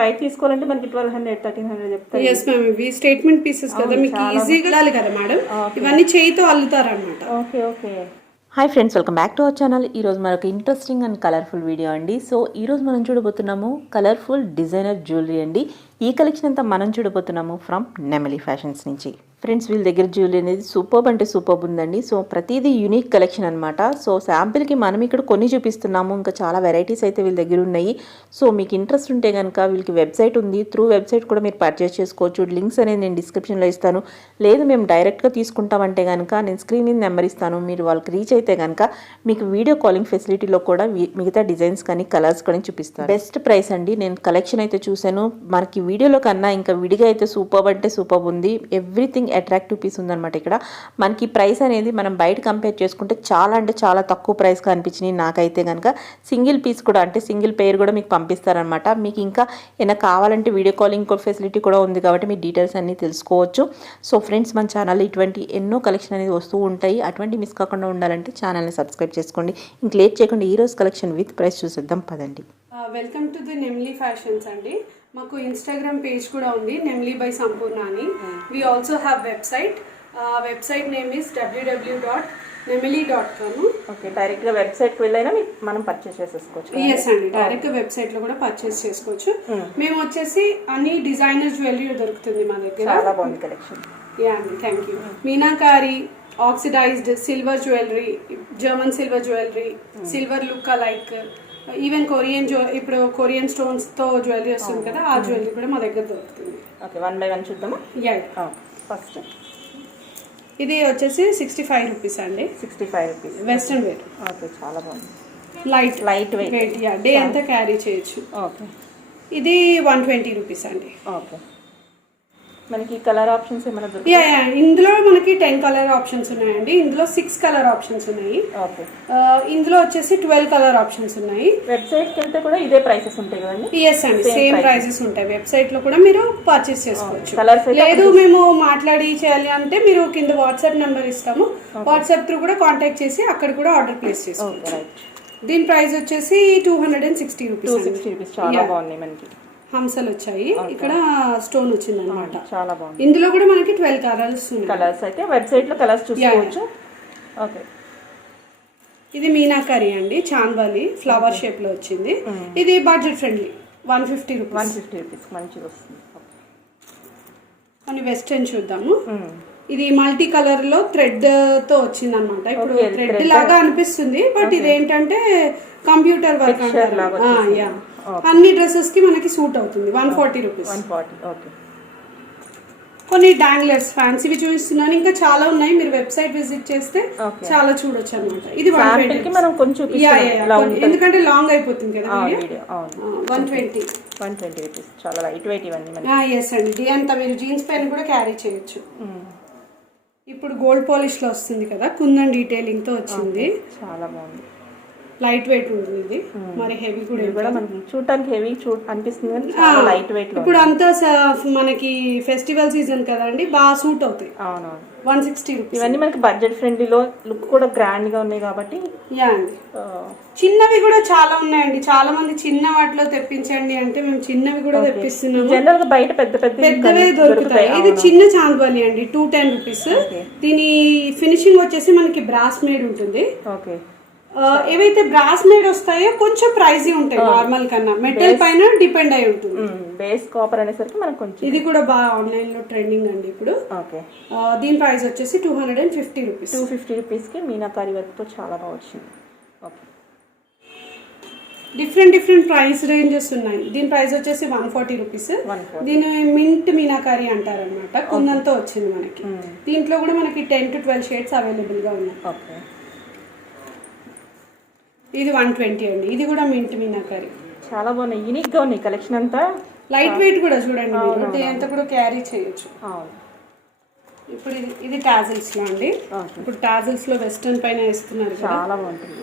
బయట తీసుకోవాలంటే మనకి 1200 1300 చెప్తారు. ఎస్ మ్యామ్, ఇవి స్టేట్మెంట్ పీసెస్ కదా, మీకు ఈజీగా వెళ్ళాలి కదా మేడం. ఇవన్నీ చేయితో అల్లుతారనమాట. Okay okay. Hi friends, welcome back to our channel. ఈరోజు మరొక ఇంట్రెస్టింగ్ అండ్ కలర్ఫుల్ వీడియో అండి. సో ఈరోజు మనం చూడబోతున్నాము కలర్ఫుల్ డిజైనర్ జ్యువెలరీ అండి. ఈ కలెక్షన్ అంతా మనం చూడబోతున్నాము ఫ్రమ్ నెమలి ఫ్యాషన్స్ నుంచి. ఫ్రెండ్స్, వీళ్ళ దగ్గర జ్యువెలరీ అనేది సూపర్బ్ అంటే సూపర్బ్ ఉందండి. సో ప్రతిదీ యూనిక్ కలెక్షన్ అనమాట. సో శాంపిల్కి మనం ఇక్కడ కొన్ని చూపిస్తున్నాము, ఇంకా చాలా వెరైటీస్ అయితే వీళ్ళ దగ్గర ఉన్నాయి. సో మీకు ఇంట్రెస్ట్ ఉంటే కనుక వీళ్ళకి వెబ్సైట్ ఉంది, త్రూ వెబ్సైట్ కూడా మీరు పర్చేస్ చేసుకోవచ్చు. లింక్స్ అనేది నేను డిస్క్రిప్షన్లో ఇస్తాను. లేదు మేము డైరెక్ట్గా తీసుకుంటామంటే కనుక నేను స్క్రీన్ మీద నెంబర్ ఇస్తాను, మీరు వాళ్ళకి రీచ్ అయితే కనుక మీకు వీడియో కాలింగ్ ఫెసిలిటీలో కూడా మిగతా డిజైన్స్ కానీ కలర్స్ కానీ చూపిస్తాను. బెస్ట్ ప్రైస్ అండి. నేను కలెక్షన్ అయితే చూశాను, మనకి వీడియోలో కన్నా ఇంకా విడిగా అయితే సూపర్బ్ అంటే సూపర్బ్ ఉంది. ఎవ్రీథింగ్ అట్రాక్టివ్ పీస్ ఉందన్నమాట. ఇక్కడ మనకి ప్రైస్ అనేది మనం బయట కంపేర్ చేసుకుంటే చాలా అంటే చాలా తక్కువ ప్రైస్గా అనిపించినాయి నాకైతే కనుక. సింగిల్ పీస్ కూడా అంటే సింగిల్ పేర్ కూడా మీకు పంపిస్తారనమాట. మీకు ఇంకా ఏమైనా కావాలంటే వీడియో కాలింగ్ ఫెసిలిటీ కూడా ఉంది కాబట్టి మీ డీటెయిల్స్ అన్నీ తెలుసుకోవచ్చు. సో ఫ్రెండ్స్, మన ఛానల్లో ఇటువంటి ఎన్నో కలెక్షన్ అనేది వస్తూ ఉంటాయి. అటువంటి మిస్ కాకుండా ఉండాలంటే ఛానల్ని సబ్స్క్రైబ్ చేసుకోండి. ఇంక లేట్ చేయకుండా ఈ రోజు కలెక్షన్ విత్ ప్రైస్ చూసేద్దాం పదండి. వెల్కమ్ టు ది నెమ్లీ ఫ్యాషన్స్ అండి. మాకు ఇన్స్టాగ్రామ్ పేజ్ కూడా ఉంది, నెమ్లీ బై సంపూర్ణ అని. We also have website. Website name is www.nemily.com. Okay, డైరెక్ట్గా వెబ్సైట్కి వెళ్ళైనా మనం పర్చేస్ చేసేసుకోవచ్చు. ఎస్ అండి, డైరెక్ట్గా వెబ్సైట్లో కూడా పర్చేస్ చేసుకోవచ్చు. మేము వచ్చేసి అన్ని డిజైనర్ జ్యువెలరీ దొరుకుతుంది మా దగ్గర. చాలా బాగుంది కలెక్షన్. యా అండి, thank you. Meenakari, oxidised silver jewellery, German silver jewellery, silver look like, even Korean ఇప్పుడు కొరియన్ స్టోన్స్ తో జ్యువెలరీ వస్తుంది కదా, ఆ జ్యువెలరీ కూడా మా దగ్గర దొరుకుతుంది. ఓకే, 1 బై 1 చూద్దామా? యా. ఫస్ట్ ఇది వచ్చేసి 65 రూపీస్ అండి. 65 రూపీస్, వెస్ట్రన్ వేర్. ఓకే, చాలా బాగుంది. లైట్ వెయిట్, యా, డే అంతా క్యారీ చేయొచ్చు. ఓకే, ఇది 120 రూపీస్ అండి. ఓకే. మనకి కలర్ ఆప్షన్స్ ఏమైనా దొరుకుతాయి? యా, ఇందులో మనకి 10 కలర్ ఆప్షన్స్ ఉన్నాయండి. ఇందులో 6 కలర్ ఆప్షన్స్ ఉన్నాయి. ఓకే, ఇందులో వచ్చేసి 12 కలర్ ఆప్షన్స్ ఉన్నాయి. వెబ్సైట్కి వెళ్తే కూడా ఇదే ప్రైసెస్ ఉంటాయి కదండి? ఎస్ అండి, సేమ్ ప్రైసెస్ ఉంటాయి. వెబ్సైట్ లో కూడా మీరు పర్చేస్ చేసుకోవచ్చు. లేదు లేదు మేము మాట్లాడి చేయాలి అంటే మీరు కింద వాట్సాప్ నెంబర్ ఇస్తాము, వాట్సాప్ త్రూ కూడా కాంటాక్ట్ చేసి అక్కడ కూడా ఆర్డర్ ప్లేస్ చేసుకోవచ్చు. దీని ప్రైస్ వచ్చేసి 260 రూపీస్. 260 రూపీస్, చాలా బాగున్నాయి. మనకి హంసలు వచ్చాయి, ఇక్కడ స్టోన్ వచ్చింది అనమాట. చాలా బాగుంది. ఇందులో కూడా మనకి 12 కలర్స్ ఉన్నాయి. కలర్స్ అయితే వెబ్సైట్ లో కలర్స్ చూసుకోవచ్చు. ఓకే, ఇది మీనాకరీ అండి, చాంద్వాలి ఫ్లవర్ షేప్ లో వచ్చింది. ఇది బడ్జెట్ ఫ్రెండ్లీ, 150 రూపీస్. 150 రూపీస్ మంచిగా వస్తుంది. అని వెస్టర్న్ చూద్దాము. ఇది మల్టీ కలర్ లో థ్రెడ్ తో వచ్చింది అనమాట. ఇప్పుడు థ్రెడ్ లాగా అనిపిస్తుంది, బట్ ఇది ఏంటంటే కంప్యూటర్ వర్క్ అంటారు. అన్ని డ్రెస్సెస్ కి మనకి సూట్ అవుతుంది. 140 రూపీస్. 140. ఓకే. కొన్ని డాంగ్లర్స్ ఫ్యాన్సీవి చూపిస్తున్నాను, ఇంకా చాలా ఉన్నాయి. మీరు వెబ్సైట్ విజిట్ చేస్తే చాలా చూడొచ్చు అనమాట. ఇది 120 మనం కొంచెం, ఎందుకంటే లాంగ్ అయిపోతుంది కదా వీడియో. 120 రూపీస్, చాలా లైట్ వెయిట్ ఇవన్నీ. ఎస్ అండి, డే అంతా మీరు జీన్స్ పైన కూడా క్యారీ చేయొచ్చు. ఇప్పుడు గోల్డ్ పాలిష్ లో వస్తుంది కదా, కుందన్ డీటెయిలింగ్ తో వచ్చింది. చాలా బాగుంది, లైట్ వెయిట్ ఉంటుంది. ఇది మరి హెవీ కూడా మనకి చూడటానికి హెవీ అనిపిస్తుంది కానీ చాలా లైట్ వెయిట్. ఇప్పుడు అంతా మనకి ఫెస్టివల్ సీజన్ కదండి, బాగా సూట్ అవుతాయి. అవునవును. 160 రూపీస్. ఇవన్నీ మనకి బడ్జెట్ ఫ్రెండ్లీలో, లుక్ కూడా గ్రాండ్ గా ఉన్నాయి కాబట్టి. యా అండి, చిన్నవి కూడా చాలా ఉన్నాయండి. చాలా మంది చిన్న వాటిలో తెప్పించండి అంటే మేము చిన్నవి కూడా తెప్పిస్తున్నాము. జనరల్ గా బయట పెద్దవే దొరుకుతాయి. ఇది చిన్న చాంద్వాలి అండి, 210 రూపీస్. దీని ఫినిషింగ్ వచ్చేసి మనకి బ్రాస్ మేడ్ ఉంటుంది. ఓకే. ఏవైతే బ్రాస్ మేడ్ వస్తాయో కొంచెం ప్రైజీ ఉంటాయి నార్మల్ కన్నా, మెటల్ పైన డిపెండ్ అయి ఉంటుంది. బేస్ కాపర్ అనేసరికి మనకు కొంచెం. ఇది కూడా బాగా ఆన్లైన్ లో ట్రెండింగ్ అండి ఇప్పుడు. ఓకే. దీని ప్రైస్ వచ్చేసి 250 రూపీస్. 250 రూపీస్ కి మీనాకారి వర్క్ తో చాలా బాగా వచ్చింది. ఓకే. డిఫరెంట్ ప్రైస్ రేంజెస్ ఉన్నాయి. దీని ప్రైస్ వచ్చేసి 140 రూపీస్. దీని మింట్ మీనాకారి అంటారు అనమాట, కుందంతో వచ్చింది మనకి. దీంట్లో కూడా మనకి 10 to 12 షేడ్స్ అవైలబుల్ గా ఉన్నాయి. ఓకే. ఇది 120 అండి. ఇది కూడా మింట్ మీనాకారి, చాలా బాగున్నాయి, యూనిక్ గా ఉన్నాయి కలెక్షన్ అంతా. లైట్ వెయిట్ కూడా చూడండి, మీరు అంతా కూడా క్యారీ చేయొచ్చు. ఇప్పుడు ఇది టాజిల్స్ లో అండి. ఇప్పుడు టాజిల్స్ లో వెస్టర్న్ పైన వేస్తున్నారు, చాలా బాగుంటుంది.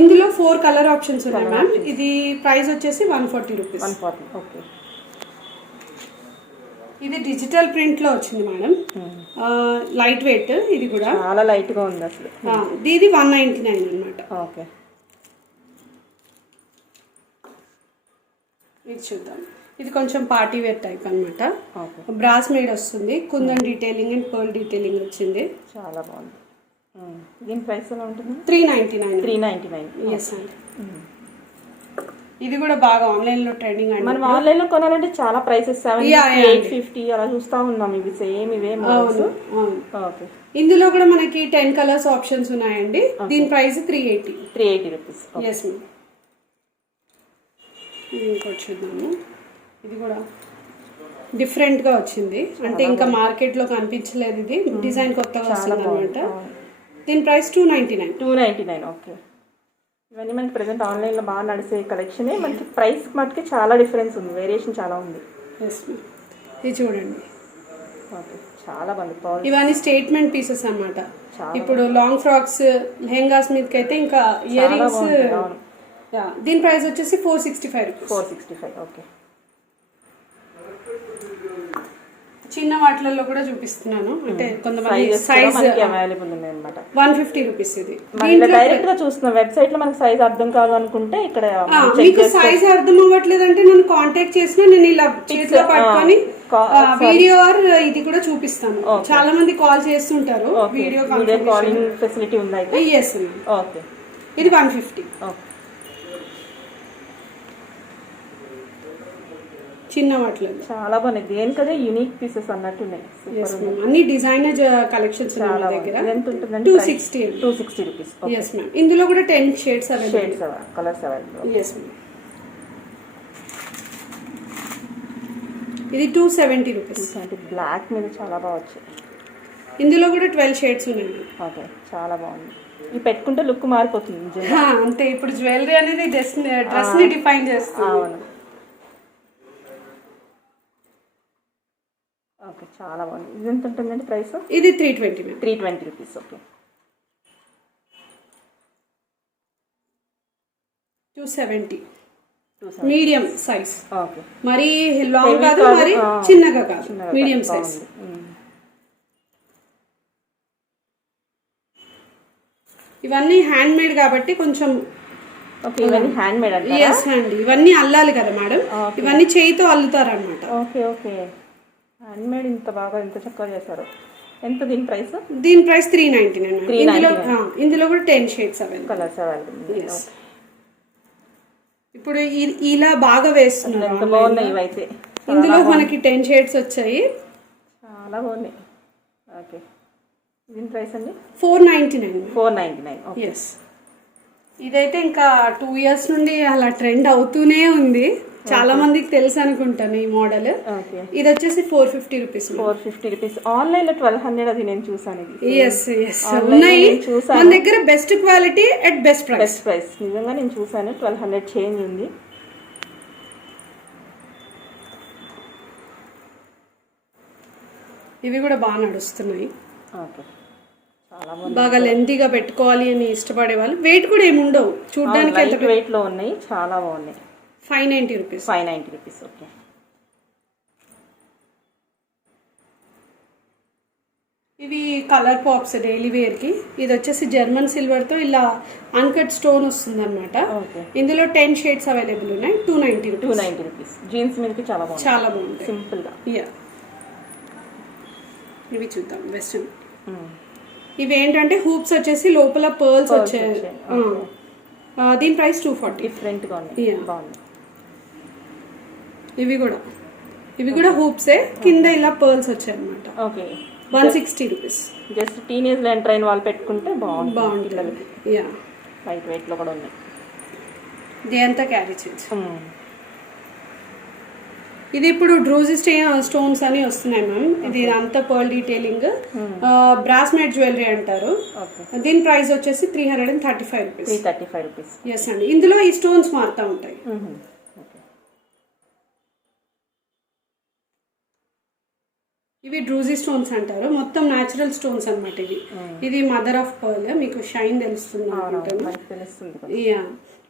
ఇందులో 4 కలర్ ఆప్షన్స్ ఉన్నాయి మ్యామ్. ఇది ప్రైస్ వచ్చేసి 140 రూపీస్. 140. ఓకే. ఇది డిజిటల్ ప్రింట్ లో వచ్చింది మేడం, లైట్ వెయిట్. ఇది కూడా చాలా లైట్ గా ఉంది అసలు. ఇది 199 అనమాట. ఓకే. ఇది చూద్దాం. ఇది కొంచెం పార్టీ వేర్ టైప్ అనమాట. ఓకే బ్రాస్ మేడ్ వస్తుంది, kundan detailing and pearl detailing వచ్చింది. చాలా బాగుంది. దీని ప్రైస్ ఎలా ఉంటుంది? 399. 399. ఎస్ అండి. ఇది కూడా బాగా ఆన్లైన్ లో ట్రెండింగ్ అండి. మనం ఆన్లైన్ లో కొనాలంటే చాలా ప్రైసెస్ 750 అలా చూస్తా ఉన్నాం. ఇవి సేమ్ ఇవే మోడల్స్. ఓకే. ఇందులో కూడా మనకి 10 కలర్స్ ఆప్షన్స్ ఉన్నాయండి. దీని ప్రైస్ 380 రూపీస్. Yes ma'am. ఇంకోటి చూద్దాము. ఇది కూడా డిఫరెంట్ గా వచ్చింది, అంటే ఇంకా మార్కెట్ లో కనిపించలేదు. ఇది డిజైన్ కొత్తగా వస్తుంది అనమాట. దీని ప్రైస్ 299. ఓకే. ఇవన్నీ మనకి ప్రెసెంట్ ఆన్లైన్లో బాగా నడిచే కలెక్షనే. మనకి ప్రైస్ మటుకి చాలా డిఫరెన్స్ ఉంది, వేరియేషన్ చాలా ఉంది. Yes ma'am. ఇది చూడండి. ఓకే చాలా బాగుంది. ఇవన్నీ స్టేట్మెంట్ పీసెస్ అన్నమాట. ఇప్పుడు లాంగ్ ఫ్రాక్స్, లెహంగాస్ మీదకి అయితే ఇంకా ఇయర్ రింగ్స్. దీని ప్రైస్ వచ్చేసి 465 రూపీస్. 465. ఓకే. చిన్న వాటిలలో కూడా చూపిస్తున్నాను, అంటే కొంతమంది సైజ్ అవైలబుల్ ఉన్నాయి అన్నమాట. 150 రూపీస్. ఇది డైరెక్ట్ గా చూస్తున్నాం, వెబ్సైట్ లో మనకి సైజ్ అర్థం కాదు అనుకుంటే ఇక్కడ మీకు సైజ్ అర్థం అవ్వట్లేదు అంటే నన్ను కాంటాక్ట్ చేసినా నేను ఇలా చేతిలో పట్టుకొని వీడియో ఆర్ ఇది కూడా చూపిస్తాను. చాలా మంది కాల్ చేస్తుంటారు. వీడియో కాలింగ్ ఫెసిలిటీ ఉంది అయితే. ఎస్. ఓకే. ఇది 150. ఓకే. చిన్న వాటిలో చాలా బాగున్నాయి. దేనికదే యూనిక్ పీసెస్ అన్నట్టున్నాయి. అన్ని డిజైనర్ కలెక్షన్స్ ఉన్నాయి మన దగ్గర. ఎంత ఉంటుందండి? 260 రూపీస్. Yes ma'am. ఇందులో కూడా 10 shades colours available. Yes ma'am. ఇది 270 రూపీస్. బ్లాక్ మీద చాలా బాగా వచ్చాయి. ఇందులో కూడా 12 షేడ్స్ ఉన్నాయి. ఓకే చాలా బాగుంది. ఇది పెట్టుకుంటే లుక్ మారిపోతుంది అంతే. ఇప్పుడు జ్యువెలరీ అనేది డ్రెస్ ని డిఫైన్ చేస్తుంది. అవును. ఓకే చాలా బాగుంది. ఇది ఎంత ఉంటుందండి ప్రైస్? ఇది 320. 320 rupees. Okay. 270 medium size. Okay. మరి లాంగ్ కాదు, మరి చిన్నగా కాదు, మీడియం సైజ్. ఇవన్నీ హ్యాండ్ మేడ్ కాబట్టి కొంచెం. ఓకే. ఇవన్నీ హ్యాండ్ మేడ్ అంటారా? yes అండి. ఇవన్నీ అల్లాలి కదా మేడం, ఇవన్నీ చేయితో అల్లుతారు అన్నమాట. ఓకే. ఓకే. హ్యాండ్ మేడ్ ఇంత బాగా ఎంత చక్కగా చేశారు. ఎంత దీని ప్రైస్? దీని ప్రైస్ 399. ఇందులో కూడా 10 షేడ్స్ అవైలబుల్, కలర్స్ అవైలబుల్. ఇప్పుడు ఇలా బాగా వేస్తున్నారు. ఎంత బాగున్నాయి ఇవైతే. ఇందులో మనకి 10 షేడ్స్ వచ్చాయి. చాలా బాగున్నాయి. ఓకే. దీని ప్రైస్ అండి? 499. 499. ఎస్. ఇదైతే ఇంకా 2 years నుండి అలా ట్రెండ్ అవుతూనే ఉంది. చాలా మందికి తెలుసు అనుకుంటాను ఈ మోడల్. ఇది వచ్చేసి 450 రూపీస్. 450 రూపీస్. ఆన్లైన్ లో 1200 అది నేను చూసాను. ఉన్నాయి మన దగ్గర. Best quality at best price. నిజంగా నేను చూసాను. 1200 చేంజ్ ఉంది. ఇవి కూడా బాగా నడుస్తున్నాయి. ఓకే. బాగా లెంతీగా పెట్టుకోవాలి అని ఇష్టపడే వాళ్ళు. వెయిట్ కూడా ఏమి ఉండవు, చూడడానికి వెయిట్ లో ఉన్నాయి. చాలా బాగున్నాయి. 590 రూపీస్. 590 రూపీస్. ఓకే. ఇవి కలర్ పాప్స్ డైలీ వేర్ కి. ఇది వచ్చేసి జర్మన్ సిల్వర్ తో ఇలా అన్కట్ స్టోన్ వస్తుంది అనమాట. ఇందులో 10 షేడ్స్ అవైలబుల్ ఉన్నాయి. 290 రూపీస్. జీన్స్ మీదకి చాలా బాగుంది. సింపుల్ గా. ఇవి చూద్దాం. వెస్టర్న్. ఇవి ఏంటంటే హూప్స్ వచ్చేసి లోపల పర్ల్స్ వచ్చాయి. దీని ప్రైస్ 240. డిఫరెంట్ గా ఉంది. బాగుంది. ఇవి కూడా హూప్సే, కింద ఇలా పర్ల్స్ వచ్చాయి అనమాట. ఓకే. 160 రూపీస్. జస్ట్ టీనేజ్ లో ఎంటర్ అయిన వాళ్ళు పెట్టుకుంటే బాగుంటుంది. లైట్ వెయిట్ లో కూడా ఉన్నాయి. ఇది అంతా క్యారీ చేయొచ్చు. ఇది ఇప్పుడు డ్రోజీ స్టోన్స్ అని వస్తున్నాయి మ్యామ్. ఇది అంతా pearl detailing, brass made jewellery అంటారు. దీని ప్రైస్ వచ్చేసి 335 రూపీస్. ఎస్ అండి. ఇందులో ఈ స్టోన్స్ మారుతూ ఉంటాయి. ఇవి డ్రూజీ స్టోన్స్ అంటారు. మొత్తం న్యాచురల్ స్టోన్స్ అనమాట. ఇది మదర్ ఆఫ్ పర్ల్. మీకు షైన్ తెలుస్తుంది అనుకుంటాను.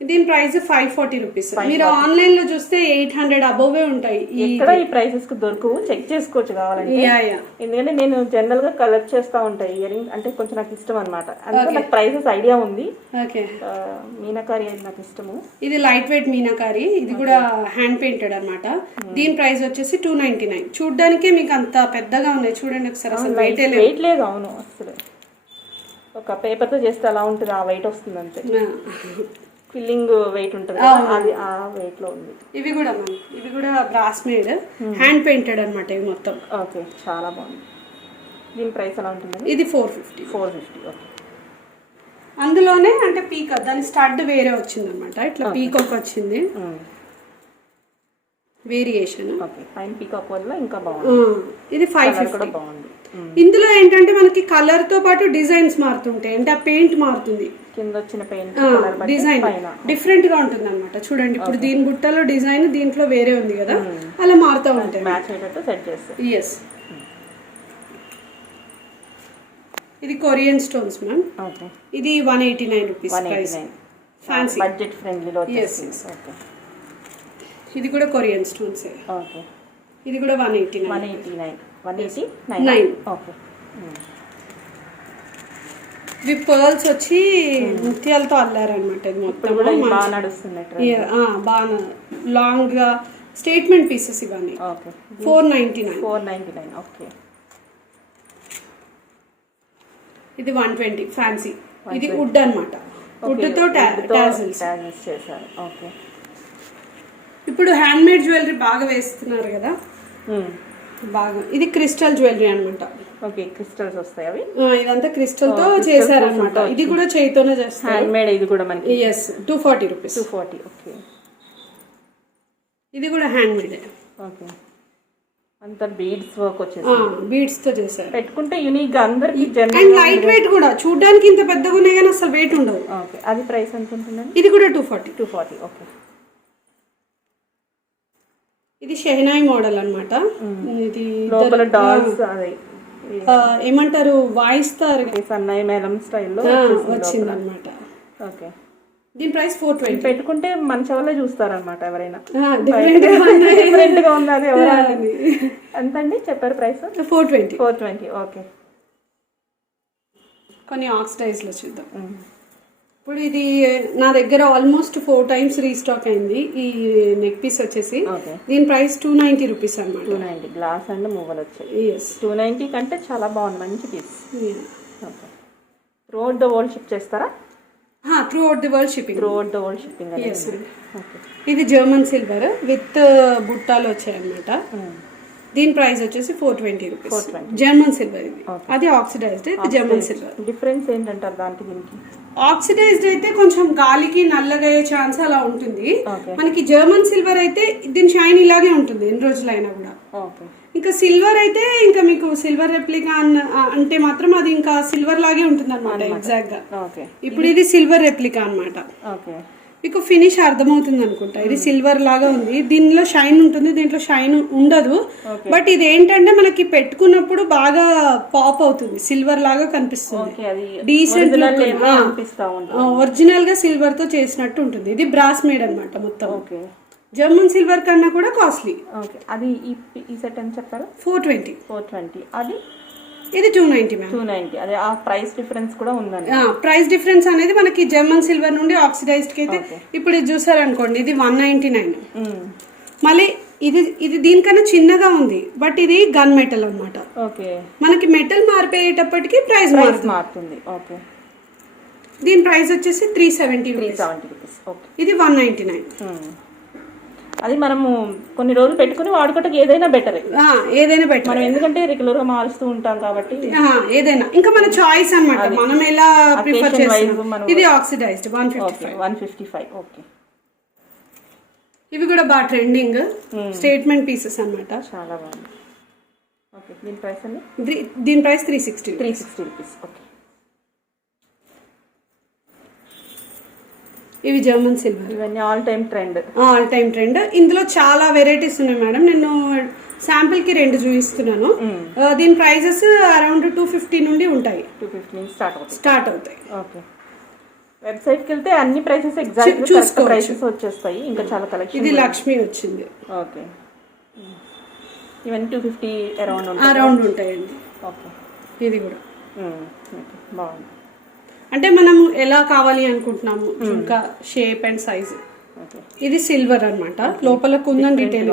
దీని ప్రైస్ 540 రూపీస్. మీరు ఆన్లైన్ లో చూస్తే 800 అబోవే ఉంటాయి. ఇక్కడ ఈ ప్రైసెస్ కు దొరకవు, చెక్ చేసుకోవచ్చు కావాలంటే. ఎందుకంటే నేను జనరల్ గా కలెక్ట్ చేస్తా ఉంటాయి ఇయర్ రింగ్, అంటే కొంచెం నాకు ఇష్టం అనమాట, అందుకే నాకు ప్రైసెస్ ఐడియా ఉంది. మీనాకారి అంటే నాకు ఇష్టము. ఇది లైట్ వెయిట్ మీనాకారి, ఇది కూడా హ్యాండ్ పెయింటెడ్ అనమాట. దీని ప్రైస్ వచ్చేసి 299. చూడడానికే మీకు అంత పెద్దగా ఉన్నాయి, చూడండి ఒకసారి, అసలు వెయిట్ లేదు. అవును, అసలు ఒక పేపర్ తో చేస్తే అలా ఉంటుంది, ఆ వెయిట్ వస్తుంది అంతే. ఫిల్లింగ్ వెయిట్ ఉంటుంది, అది ఆ వెయిట్ లో ఉంది. ఇవి కూడా బ్రాస్ మేడ్ హ్యాండ్ పెయింటెడ్ అనమాట ఇవి మొత్తం. ఓకే, చాలా బాగుంది. దీని ప్రైస్ ఎలా ఉంటుంది? ఇది 450. 450. ఓకే. అందులోనే అంటే పీకాక్, దాని స్టడ్ వేరే వచ్చింది అనమాట, ఇట్లా పీకాక్ వచ్చింది వేరియేషన్. ఓకే, పైన పీకాక్ వల్ల ఇంకా బాగుంది. ఇది 550 బాగుంది. ఇందులో ఏంటంటే మనకి కలర్ తో పాటు డిజైన్స్ మారుతుంటాయి, అంటే ఆ పెయింట్ మారుతుంది, కింద వచ్చిన పెయింట్ డిజైన్ డిఫరెంట్ గా ఉంటుంది అనమాట. చూడండి, ఇప్పుడు దీని బుట్టలో డిజైన్ దీంట్లో వేరే ఉంది కదా, అలా మారుతూ ఉంటాయి, మ్యాచ్ అయ్యేటట్టు సెట్ చేస్తాం. ఎస్. ఇది కొరియన్ స్టోన్స్ మ్యామ్. ఓకే, ఇది 189 రూపీస్ ప్రైస్, ఫ్యాన్సీ బడ్జెట్ ఫ్రెండ్లీలో. ఓకే, ఇది కూడా కొరియన్ స్టోన్స్. ఓకే, ఇది కూడా 189. 189. ఓకే. ఇవి పర్ల్స్ వచ్చి ముత్యాలతో అల్లారనమాట. ఇది మొత్తం బాగా నడుస్తుంది, బాగా లాంగ్ గా స్టేట్మెంట్ పీసెస్ ఇవన్నీ. 499. ఓకే. ఇది 120 ఫ్యాన్సీ. ఇది వుడ్ అనమాట, వుడ్ తో టాజిల్స్ చేశారు. ఓకే. ఇప్పుడు హ్యాండ్ మేడ్ జ్యువెలరీ బాగా వేస్తున్నారు కదా, బాగా. ఇది క్రిస్టల్ జ్యువెలరీ అనమాట. ఓకే, క్రిస్టల్స్ వస్తాయి అవి. ఇదంతా క్రిస్టల్ తో చేశారనమాట. ఇది కూడా చేయితోనే చేస్తారు, హ్యాండ్ మేడ్. ఇది కూడా మనకి 240 రూపీస్. 240. ఓకే. ఇది కూడా హ్యాండ్ మేడ్. ఓకే, అంత బీడ్స్ వర్క్ వచ్చేసి బీడ్స్ తో చేశారు. పెట్టుకుంటే యూనిక్ గా అందరికి. అండ్ లైట్ వెయిట్ కూడా, చూడడానికి ఇంత పెద్దగా ఉన్నాయి కానీ అసలు వెయిట్ ఉండవు. ఓకే, అది ప్రైస్ ఎంత ఉంటుందండి? ఇది కూడా 240. ఓకే. ఇది షెహనాయి మోడల్ అనమాట. ఇది లోపల డాల్స్ అదే ఏమంటారు వాయిస్తారు, సన్నాయి మేళం స్టైల్లో వచ్చింది అనమాట. ఓకే. దీని ప్రైస్ 420. పెట్టుకుంటే మంచి వాళ్ళే చూస్తారనమాట ఎవరైనా, డిఫరెంట్ గా ఉంది అది ఎవరైనా. ఎంత అండి చెప్పారు ప్రైస్? 420. ఓకే. కొన్ని ఆక్సిడైజ్ లో చూద్దాం. ఇప్పుడు ఇది నా దగ్గర ఆల్మోస్ట్ 4 times రీస్టాక్ అయింది. ఈ నెక్ పీస్ వచ్చేసి దీని ప్రైస్ 290 రూపీస్ అనమాట. 290. గ్లాస్ అండ్ మూవలు వచ్చాయి. 290 కంటే చాలా బాగుంది, మంచి piece. Throughout the world ship చేస్తారా? Throughout the world shipping. Okay. ఇది జర్మన్ సిల్వర్ విత్ బుట్టాలు వచ్చాయి అనమాట. దీని ప్రైస్ వచ్చేసి 420 రూపీస్. జర్మన్ సిల్వర్ ఇది. అది ఆక్సిడైజ్డ్, ఇది జర్మన్ సిల్వర్. డిఫరెన్స్ ఏంటంటారు దానికి దీనికి? ఆక్సిడైజ్డ్ అయితే కొంచెం గాలికి నల్లగా అయ్యే ఛాన్స్ అలా ఉంటుంది. మనకి జర్మన్ సిల్వర్ అయితే దీని షైన్ ఇలాగే ఉంటుంది ఎన్ని రోజులైనా కూడా. ఇంకా సిల్వర్ అయితే ఇంకా మీకు సిల్వర్ రెప్లికా అంటే మాత్రం అది ఇంకా సిల్వర్ లాగే ఉంటుంది అనమాట ఎగ్జాక్ట్ గా. ఇప్పుడు ఇది సిల్వర్ రెప్లికా అనమాట. మీకు ఫినిష్ అర్థమవుతుంది అనుకుంటా. ఇది సిల్వర్ లాగా ఉంది, దీనిలో షైన్ ఉంటుంది, దీంట్లో షైన్ ఉండదు. బట్ ఇది ఏంటంటే మనకి పెట్టుకున్నప్పుడు బాగా పాప్ అవుతుంది, సిల్వర్ లాగా కనిపిస్తుంది. డీసెంట్ ఒరిజినల్ గా సిల్వర్ తో చేసినట్టు ఉంటుంది. ఇది బ్రాస్ మేడ్ అనమాట మొత్తం. జర్మన్ సిల్వర్ కన్నా కూడా కాస్ట్లీ. అది ఈ సెట్ అని చెప్పారు 420. అది ఇది 290 మ్యామ్. 290. అదే ఆ ప్రైస్ డిఫరెన్స్ కూడా ఉందండి. ప్రైస్ డిఫరెన్స్ అనేది మనకి జర్మన్ సిల్వర్ నుండి ఆక్సిడైజ్డ్ కి అయితే ఇప్పుడు ఇది చూసారనుకోండి, ఇది 199. మళ్ళీ ఇది దీనికన్నా చిన్నగా ఉంది, బట్ ఇది గన్ మెటల్ అనమాట. మనకి మెటల్ మారిపోయేటప్పటికి ప్రైస్ మారుతుంది. దీని ప్రైస్ వచ్చేసి 370 రూపీస్. ఇది 199. అది మనము కొన్ని రోజులు పెట్టుకుని వాడుకోవడానికి ఏదైనా బెటర్. మనం ఎందుకంటే రెగ్యులర్ గా మారుస్తూ ఉంటాం కాబట్టి ఏదైనా ఇంకా మన చాయిస్ అన్నమాట, మనం ఎలా ప్రిఫర్ చేస్తాం. ఇది ఆక్సిడైజ్డ్ 155. ఓకే. ఇవి కూడా బాగా ట్రెండింగ్ స్టేట్మెంట్ పీసెస్ అన్నమాట, చాలా బాగుంది. ఓకే. దీని ప్రైస్ అండి? దీని ప్రైస్ 360 రూపీస్. ఓకే. ఇవి జర్మన్ సిల్వర్. ఇవన్నీ ఆల్ టైమ్ ట్రెండ్. ఇందులో చాలా వెరైటీస్ ఉన్నాయి మేడం. నేను శాంపిల్ కి 2 చూపిస్తున్నాను. దీని ప్రైజెస్ అరౌండ్ 250 నుండి ఉంటాయి. 250 స్టార్ట్ అవుతాయి. ఓకే. వెబ్సైట్కి వెళ్తే అన్ని ప్రైసెస్ ఎగ్జాక్ట్ చూసుకోవచ్చు. ప్రైసెస్ వచ్చేస్తాయి. ఇంకా చాలా కలెక్షన్. ఇది లక్ష్మి వచ్చింది. ఓకే, ఇవన్నీ 250 అరౌండ్ ఉంటాయండి. ఓకే, ఇది కూడా బాగుంది. అంటే మనం ఎలా కావాలి అనుకుంటున్నాము ఇంకా షేప్ అండ్ సైజ్. ఇది సిల్వర్ అన్నమాట, లోపల కుందన్ డీటెయిల్.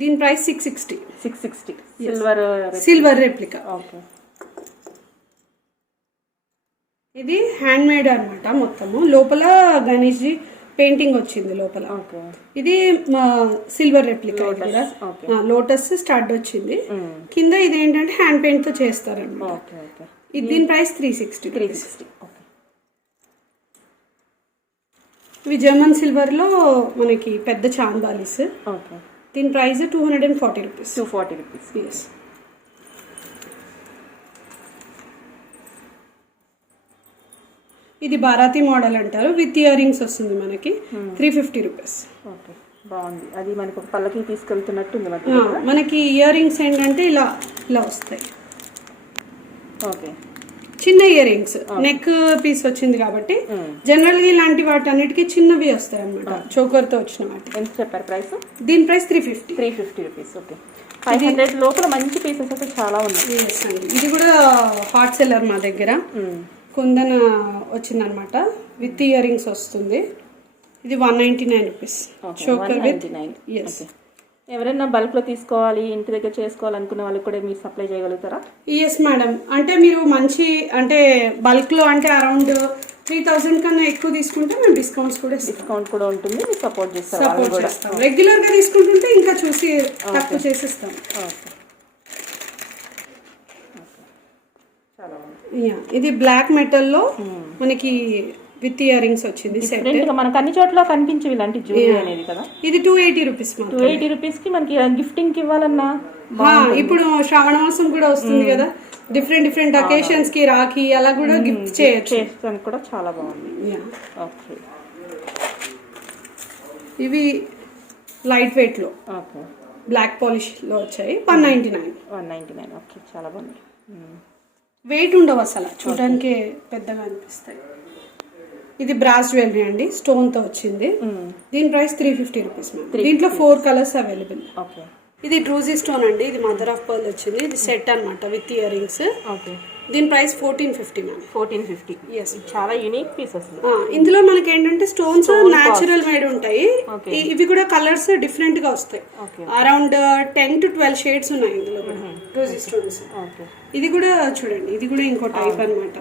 దీని ప్రైస్ 660. Silver replica. ఓకే, ఇది హ్యాండ్ మేడ్ అనమాట. మొత్తము లోపల గణేష్ జీ పెయింటింగ్ వచ్చింది లోపల. ఇది సిల్వర్ రెప్లికా. లోటస్ స్టార్ట్ వచ్చింది కింద. ఇది ఏంటంటే హ్యాండ్ పెయింట్ తో చేస్తారన్నమాట. ఇది దీని ప్రైస్ 360. ఇవి జర్మన్ సిల్వర్ లో మనకి పెద్ద చాందాలిస్. దీని ప్రైస్ 240 రూపీస్. 240 రూపీస్. ఎస్. ఇది బారాతి మోడల్ అంటారు, విత్ ఇయర్ రింగ్స్ వస్తుంది మనకి. 350 రూపీస్. ఓకే, బాగుంది. అది మనకి ఒక పల్లకి తీసుకెళ్తున్నట్టు ఉంది. మనకి ఇయర్ రింగ్స్ ఏంటంటే ఇలా వస్తాయి. ఓకే, చిన్న ఇయర్ రింగ్స్, నెక్ పీస్ వచ్చింది కాబట్టి జనరల్ గా ఇలాంటి వాటి అన్నిటికీ చిన్నవి వస్తాయి అనమాట, చోకర్ తో వచ్చిన వాటి. ఎంత చెప్పారు ప్రైస్? దీని ప్రైస్ 350 రూపీస్. ఓకే, 500 లోపల మంచి పీసెస్ అయితే చాలా ఉన్నాయి. ఇది కూడా హాట్ సెల్లర్ మా దగ్గర. కుందన్ వచ్చిందనమాట, విత్ ఇయర్ రింగ్స్ వస్తుంది. ఇది 199 రూపీస్. Choker with. ఎవరైనా బల్క్ లో తీసుకోవాలి, ఇంటి దగ్గర చేసుకోవాలనుకునే వాళ్ళకి కూడా మీరు సప్లై చేయగలుగుతారా? Yes madam. అంటే మీరు మంచి అంటే బల్క్ లో అంటే అరౌండ్ 3000 కన్నా ఎక్కువ తీసుకుంటే మేము డిస్కౌంట్ కూడా ఉంటుంది. మీరు సపోర్ట్ చేస్తాం. రెగ్యులర్ గా తీసుకుంటుంటే ఇంకా చూసి తక్కువ చేసిస్తాం. ఇది బ్లాక్ మెటల్ లో మనకి విత్ ఇయర్ రింగ్స్ వచ్చింది. మనకి అన్ని చోట్ల కనిపించేవి ఇలాంటి జ్యువెలరీ అనేది కదా. ఇది 280 రూపీస్. 280 రూపీస్ కి మనకి గిఫ్టింగ్ కి ఇవ్వాలన్నా. ఇప్పుడు శ్రావణ మాసం కూడా వస్తుంది కదా, డిఫరెంట్ అకేషన్స్ కి రాఖీ అలా కూడా గిఫ్ట్ చేయొచ్చు. కూడా చాలా బాగుంది. ఓకే, ఇవి లైట్ వెయిట్ లో బ్లాక్ పాలిష్ లో వచ్చాయి. 199. ఓకే, చాలా బాగుంది. వెయిట్ ఉండవు అసలు, చూడడానికి పెద్దగా అనిపిస్తాయి. ఇది బ్రాస్ జ్యువెలరీ అండి, స్టోన్ తో వచ్చింది. దీని ప్రైస్ 350 రూపీస్. దీంట్లో 4 కలర్స్ అవైలబుల్. ఇది డ్రూజీ స్టోన్ అండి, ఇది మదర్ ఆఫ్ పర్ల్ వచ్చింది. ఇది సెట్ అన్నమాట విత్ ఇయర్ రింగ్స్. దీని ప్రైస్ 1450 మ్యామ్. 1450. ఎస్, చాలా యూనిక్ పీసెస్. ఇందులో మనకి ఏంటంటే స్టోన్స్ న్యాచురల్ మేడ్ ఉంటాయి. ఇవి కూడా కలర్స్ డిఫరెంట్ గా వస్తాయి. అరౌండ్ 10 to 12 షేడ్స్ ఉన్నాయి ఇందులో కూడా డ్రూజీ స్టోన్స్. ఇది కూడా చూడండి, ఇది కూడా ఇంకో టైప్ అన్నమాట.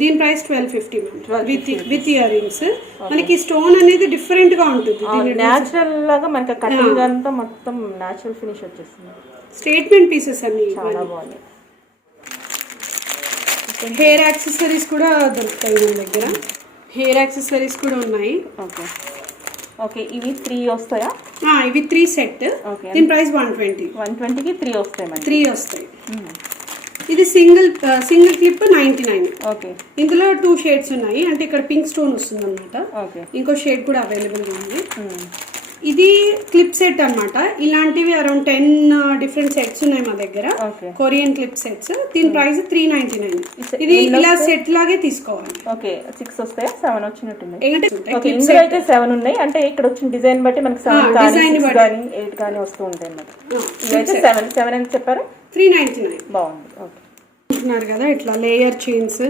దీని price 1250 ma'am, with ear rings. మనకి స్టోన్ అనేది డిఫరెంట్ గా ఉంటుంది. న్యాచురల్ లాగా మనకి కటింగ్ అంతా మొత్తం న్యాచురల్ ఫినిష్ వచ్చేస్తుంది. స్టేట్మెంట్ పీసెస్ అన్ని చాలా బాగున్నాయి. హెయిర్ యాక్సెసరీస్ కూడా దొరుకుతాయి మన దగ్గర. హెయిర్ యాక్సెసరీస్ కూడా ఉన్నాయి. ఓకే, ఇవి 3 వస్తాయా? ఇవి 3 సెట్. దీని ప్రైస్ 120. 120కి 3 వస్తాయి. 3 వస్తాయి. ఇది సింగిల్ క్లిప్ 99. ఓకే, ఇందులో 2 షేడ్స్ ఉన్నాయి. అంటే ఇక్కడ పింక్ స్టోన్ వస్తుంది అనమాట. ఇంకో షేడ్ కూడా అవైలబుల్ ఉంది. ఇది క్లిప్ సెట్ అన్నమాట. ఇలాంటివి అరౌండ్ 10 డిఫరెంట్ సెట్స్ ఉన్నాయి మా దగ్గర, కొరియన్ క్లిప్ సెట్స్. దీని ప్రైస్ 399. ఇది ఇలా సెట్ లాగే తీసుకోవాలి. ఓకే, 6 వస్తాయా? 7 వచ్చినట్టున్నాయి. ఇందులో అయితే 7 ఉన్నాయి. అంటే ఇక్కడ వచ్చిన డిజైన్ బట్టి మనకి 7 కానీ 8 కానీ వస్తూ ఉంటాయి అన్నమాట. ఇదైతే 7 ఎంత చెప్పారు? 399. బాగుంది. ఓకే, అంటున్నారు కదా ఇట్లా లేయర్ చైన్స్,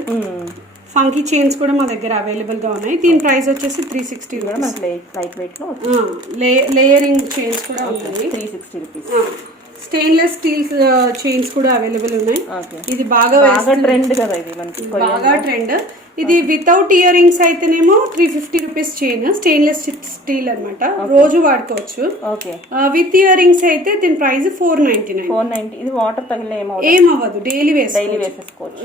ఫంకీ చైన్స్ కూడా మా దగ్గర అవైలబుల్ గా ఉన్నాయి. దీని ప్రైస్ వచ్చేసి 360 రూపీస్. లైట్ వెయిట్ లో లేయరింగ్ చైన్స్ కూడా ఉన్నాయి. 360 రూపీస్. స్టెయిన్లెస్ స్టీల్ చైన్స్ కూడా అవైలబుల్ ఉన్నాయి. ఇది బాగా ట్రెండ్ కదా, ఇది మనకి బాగా ట్రెండ్. ఇది వితౌట్ ఇయర్ రింగ్స్ అయితేనేమో 350 రూపీస్ చైన్, స్టెయిన్లెస్ స్టీల్ అన్నమాట, రోజు వాడుకోవచ్చు. విత్ ఇయర్ రింగ్స్ అయితే దీని ప్రైస్ 499. ఇది వాటర్ తగిలే ఏమవ్వదు, డైలీ వేసుకోవచ్చు.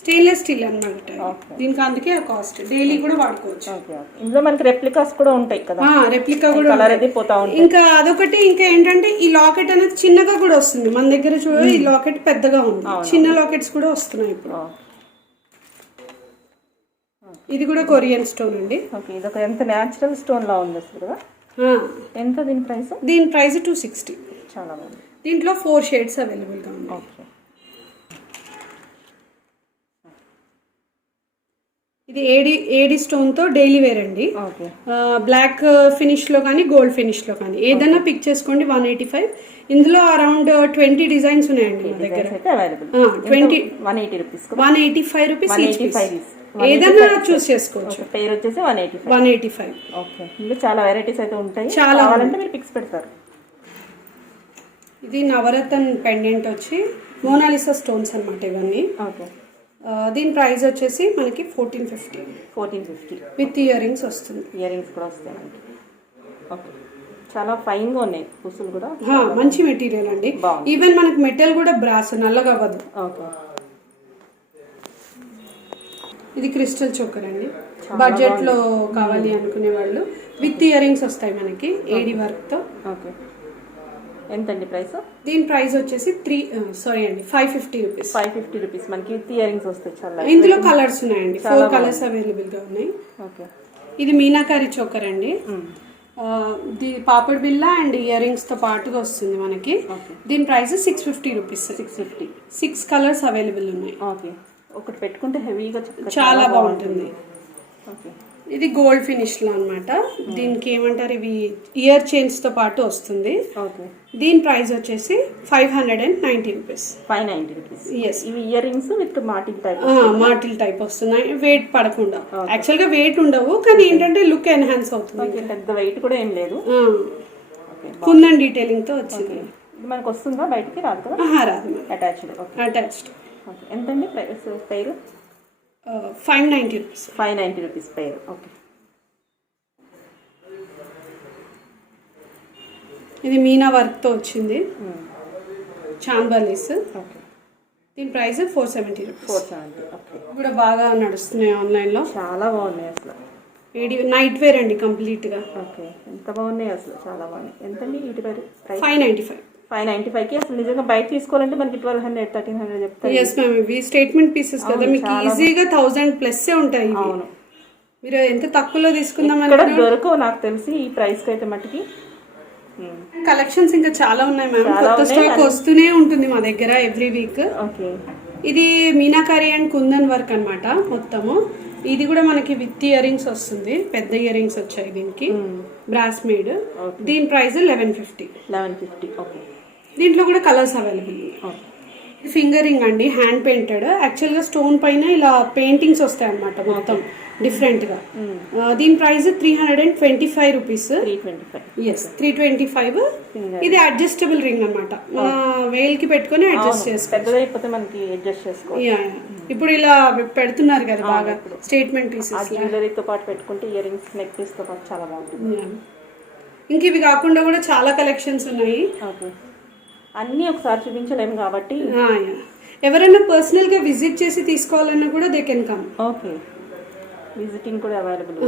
స్టెయిన్లెస్ స్టీల్ అన్నమాట దీనికి, అందుకే ఆ కాస్ట్. డైలీ కూడా వాడుకోవచ్చు. ఇందులో మనకి రెప్లికాస్ కూడా ఉంటాయి కదా. రెప్లికా కూడా ఇంకా అదొకటి. ఇంకా ఏంటంటే ఈ లాకెట్ అనేది చిన్నగా కూడా వస్తుంది మన దగ్గర. చూడ, ఈ లాకెట్ పెద్దగా ఉంది, చిన్న లాకెట్స్ కూడా వస్తున్నాయి ఇప్పుడు. ఇది కూడా కొరియన్ స్టోన్ అండి. ఇది ఎంత న్యాచురల్ స్టోన్ లా ఉంది అసలు కదా. ఎంత దీని ప్రైస్? దీని ప్రైస్ 260. చాలా బాగుంది. దీంట్లో 4 షేడ్స్ అవైలబుల్ గా ఉన్నాయి. ఇది ఏడి స్టోన్ తో డైలీ వేర్ అండి. ఓకే. బ్లాక్ ఫినిష్ లో కానీ గోల్డ్ ఫినిష్ లో కానీ ఏదైనా పిక్ చేసుకోండి. 185. ఇందులో అరౌండ్ 20 డిజైన్స్ ఉన్నాయండి మా దగ్గర. 20 180 రూపీస్ 185 రూపీస్ ఈచ్ పీస్. ఏదైనా చూస్ చేసుకోవచ్చు. పేరు వచ్చేసి 185. ఓకే. ఇందులో చాలా వెరైటీస్ అయితే ఉంటాయి. చాలా కావాలంటే మీరు పిక్స్ పెడతారు. ఇది నవరత్న పెండెంట్ వచ్చి మోనాలిసా స్టోన్స్ అన్నమాట ఇవన్నీ. ఓకే. దీని ప్రైస్ వచ్చేసి మనకి 1450 విత్ ఇయర్ రింగ్స్ వస్తుంది. ఇయర్ రింగ్స్ కూడా వస్తాయి మనకి. ఓకే. చాలా ఫైన్ గా ఉన్నాయి పుసులు కూడా. మంచి మెటీరియల్ అండి. ఈవెన్ మనకి మెటల్ కూడా బ్రాస్ నల్లగా అవ్వదు. ఓకే. ఇది క్రిస్టల్ చోకర్ అండి. బడ్జెట్ లో కావాలి అనుకునే వాళ్ళు విత్ ఇయర్ రింగ్స్ వస్తాయి మనకి ఏడి వర్క్ తో. ఓకే. ఎంతండి ప్రైస్? దీని ప్రైస్ వచ్చేసి 550 రూపీస్. 550 రూపీస్ మనకి విత్ ఇయర్ రింగ్స్ వస్తాయి. చాలా ఇందులో కలర్స్ ఉన్నాయండి. 4 కలర్స్ అవైలబుల్ గా ఉన్నాయి. ఓకే. ఇది మీనాకారి చోకర్ అండి. పాపడ్ బిల్ల అండ్ ఇయర్ రింగ్స్ తో పాటుగా వస్తుంది మనకి. దీని ప్రైస్ 650 రూపీస్. 6 కలర్స్ అవైలబుల్ ఉన్నాయి. ఓకే. ఒకటి పెట్టుకుంటే హెవీగా చాలా బాగుంటుంది. ఓకే. ఇది గోల్డ్ ఫినిష్ లో అన్నమాట. దీనికి ఏమంటారు, ఇవి ఇయర్ చైన్స్ తో పాటు వస్తుంది. ఓకే. దీని ప్రైస్ వచ్చేసి 590 రూపీస్. 590 రూపీస్. ఎస్. ఇవి ఇయర్ రింగ్స్ విత్ మాటిల్ టైప్ వస్తున్నాయి. వెయిట్ పడకుండా. యాక్చువల్ గా వెయిట్ ఉండవు, కానీ ఏంటంటే లుక్ ఎన్హాన్స్ అవుతుంది. పెద్ద వెయిట్ కూడా ఏం లేదు. కుందన్ డీటెయిలింగ్ తో వచ్చింది. ఇది మనకు వస్తుందా? బయటికి రాదు కదా? రాదు. అటాచ్డ్. ఓకే. ఎంతండి ప్రైస్ పేరు? 590 రూపీస్. 590 రూపీస్ పేరు. ఓకే. ఇది మీనా వర్క్ తో వచ్చింది. చాంబర్లీస్. ఓకే. దీని ప్రైస్ 470 రూపీస్. 470. ఓకే. కూడా బాగా నడుస్తున్నాయి ఆన్లైన్ లో. చాలా బాగున్నాయి అసలు. నైట్ వేర్ అండి కంప్లీట్ గా. ఓకే. ఎంత బాగున్నాయి అసలు, చాలా బాగున్నాయి. ఎంతండి వీటి ప్రైస్? 595. 595కి అసలు నిజంగా బయట తీసుకోవాలంటే మనకి 1200 1300 చెప్తారు. Yes ma'am. ఇవి స్టేట్మెంట్ పీసెస్ కదా, మీకు ఈజీగా 1000 ప్లస్ ఉంటాయి. అవును. మీరు ఎంత తక్కువలో తీసుకుందాం ఇక్కడ దొరకవు నాకు తెలిసి ఈ ప్రైస్ కి అయితే మట్టికి. కలెక్షన్స్ ఇంకా చాలా ఉన్నాయి మ్యామ్. కొత్త స్టాక్ వస్తూనే ఉంటుంది మా దగ్గర ఎవ్రీ వీక్. ఓకే. ఇది మీనాకారి అండ్ కుందన్ వర్క్ అన్నమాట మొత్తము. ఇది కూడా మనకి విత్ ఇయర్ రింగ్స్ వస్తుంది. పెద్ద ఇయర్ రింగ్స్ వచ్చాయి దీనికి, బ్రాస్ మేడ్. దీని ప్రైస్ 1150. ఓకే. దీంట్లో కూడా కలర్స్ అవైలబుల్. ఫింగర్ రింగ్ అండి, హ్యాండ్ పెయింటెడ్. యాక్చువల్ గా స్టోన్ పైన ఇలా పెయింటింగ్స్ వస్తాయి అన్నమాట మొత్తం డిఫరెంట్ గా. దీని ప్రైస్ 325 రూపీస్. 325. ఇది అడ్జస్టబుల్ రింగ్ అన్నమాట. వేల్ కి పెట్టుకుని అడ్జస్ట్ చేసుకో. ఇప్పుడు ఇలా పెడుతున్నారు కదా బాగా స్టేట్మెంట్ పీసెస్. జ్యువెలరీతో పాటు పెట్టుకుంటే ఇయర్ రింగ్స్, నెక్ పీస్ తో పాటు చాలా బాగుంటుంది. ఇంక ఇవి కాకుండా కూడా చాలా కలెక్షన్స్ ఉన్నాయి. ఓకే. అన్నీ ఒకసారి చూపించలేము కాబట్టి ఎవరైనా పర్సనల్ గా విజిట్ చేసి తీసుకోవాలన్నా కూడా they can come. Okay. Visiting కూడా అవైలబుల్.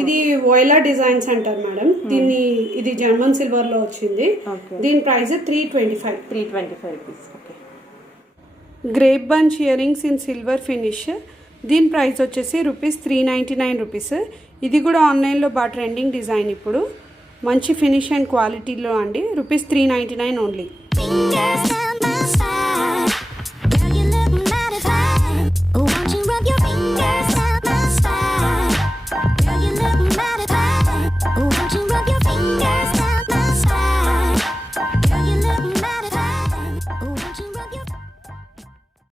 ఇది వోయిలా డిజైన్స్ అంటారు మేడం. ఇది జర్మన్ సిల్వర్ లో వచ్చింది. దీని price 325 rupees. Okay. Grape bunch ear rings in silver finish. దీని ప్రైస్ వచ్చేసి ₹399 రూపీస్. ఇది కూడా ఆన్లైన్లో బాగా ట్రెండింగ్ డిజైన్ ఇప్పుడు. మంచి ఫినిష్ అండ్ క్వాలిటీలో అండి. ₹399 ఓన్లీ.